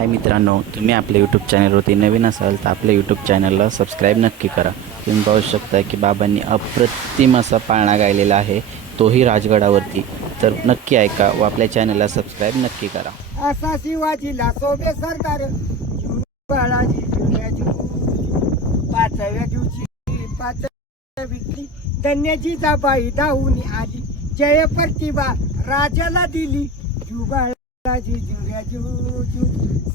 हाय मित्रांनो, तुम्ही आपल्या यूट्यूब चॅनलवरती नवीन असाल तर आपल्या यूट्यूब चॅनलला सबस्क्राईब नक्की करा। तुम्ही पाहू शकता की बाबांनी अप्रतिम असा पाळणा गायलेला आहे, तोही राजगडावरती। तर नक्की ऐका व आपल्या चॅनलला सबस्क्राईब नक्की करा। असा शिवाजीला सोबे सरदार बाळाजी जुन्याजू पाचव्या दिवशी पाच विकली धन्याची जाबाई धावून आली जय प्रतिभा राजाला दिली जुबाळाजी जुन्याजू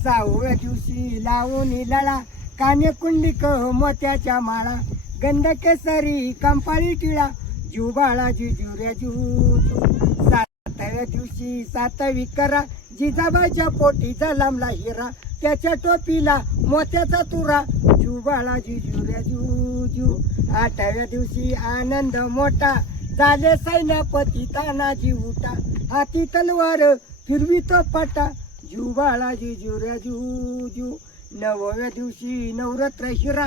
सहाव्या दिवशी लावून लळा काने कुंडलिक मोत्याच्या माळा गंध केसरी कंपाळी टिळा जुबाळाजी जुऱ्याजू सातव्या दिवशी सातवी करा जिजाबाईच्या पोटी जलमला हिरा त्याच्या टोपीला मोत्याचा तुरा जुबाळाजी जुऱ्याजू आठव्या दिवशी आनंद मोठा झाले सैन्यपती तानाजी उठा हाती तलवार फिरवितो पटा जुबाळाजी जुऱ्याजू नवव्या दिवशी नवरात्र हिरा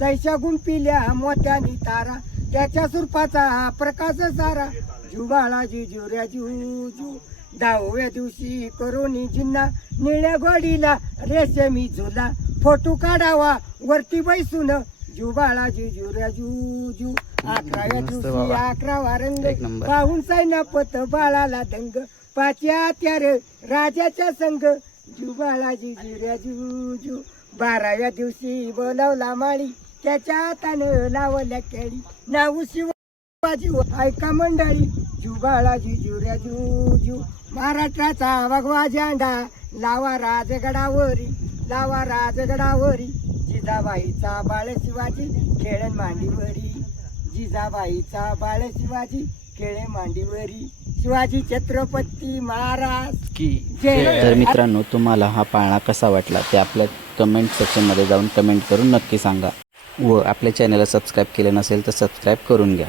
तैशा गुंपिल्या मोत्यानी तारा त्याच्या सुरपाचा प्रकाश सारा जुबाळाजी जुऱ्याजू दहाव्या दिवशी करोनी जिन्ना निळ्या गोडीला रेशमी झुला फोटो काढावा वरती बैसून जुबाळाजी जुऱ्याजू अकराव्या दिवशी 11वा रंग पाहून सैन्यपत बाळाला दंग पाच्या त्यार राजाच्या संग जुबाळाजी जुऱ्याजू 12व्या दिवशी बोलावला माळी त्याच्या हातानं लावल्या केळी नाव शिवाजी ऐका मंडळी जुबाळाजी जुऱ्याजू महाराष्ट्राचा भगवा झेंडा लावा राजगडावरी लावा राजगडावरी जिजाबाईचा बाळ शिवाजी खेळण मांडीवरी जिजाबाईचा बाळ शिवाजी खेळे मांडीवरी शिवाजी छत्रपती महाराज की तर मित्रांनो, तुम्हाला हा पाळणा कसा वाटला ते आपल्या कमेंट सेक्शनमध्ये जाऊन कमेंट करून नक्की सांगा व आपल्या चॅनलला सबस्क्राईब केले नसेल तर सबस्क्राईब करून घ्या।